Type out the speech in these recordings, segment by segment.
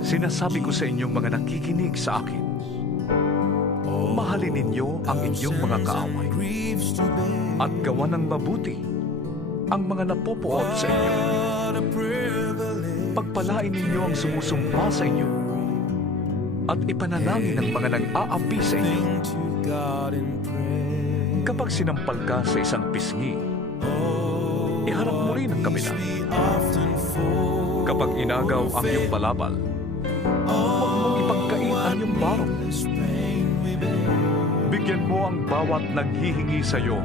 Sinasabi ko sa inyong mga nakikinig sa akin, mahalin ninyo ang inyong mga kaaway at gawa ng mabuti ang mga napupuot sa inyo. Pagpalain ninyo ang sumusumpa sa inyo at ipanalangin ang mga nag-aapi sa inyo. Kapag sinampal ka sa isang pisngi, iharap mo rin ang kabila. Kapag inagaw ang iyong balabal, huwag mong ipagkain ang iyong barong. Bigyan mo ang bawat naghihingi sa iyo.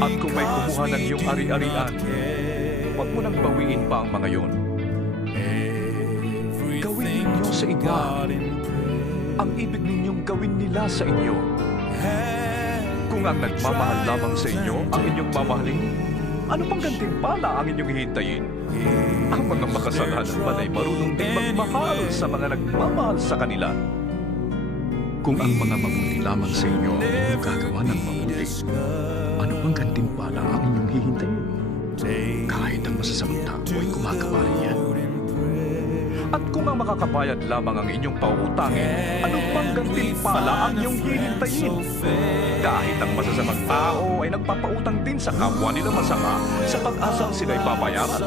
At kung may kumuha ng iyong ari-arian, huwag mo nang bawiin pa ang mga yon. Gawin ninyo sa iba ang ibig ninyong gawin nila sa inyo. Kung ang nagmamahal lamang sa inyo ang inyong mamahalin, ano pang gantimpala ang inyong hihintayin? Ang mga makasalanan man ay marunong din magmahal sa mga nagmamahal sa kanila. Kung ang mga mabuti lamang sa inyo ang inyong gagawa ng mabuti, ano pang gantimpala ang inyong hihintayin? Kahit ang masasamang tao ay gumagawa rin yan. At kung ang makakabayad lamang ang inyong pauutangin, ano pang gantimpala ang inyong hihintayin? Kahit ang masasamang tao ay nagpapautang din sa kapwa nila masama sa pag-asang sila'y babayaran.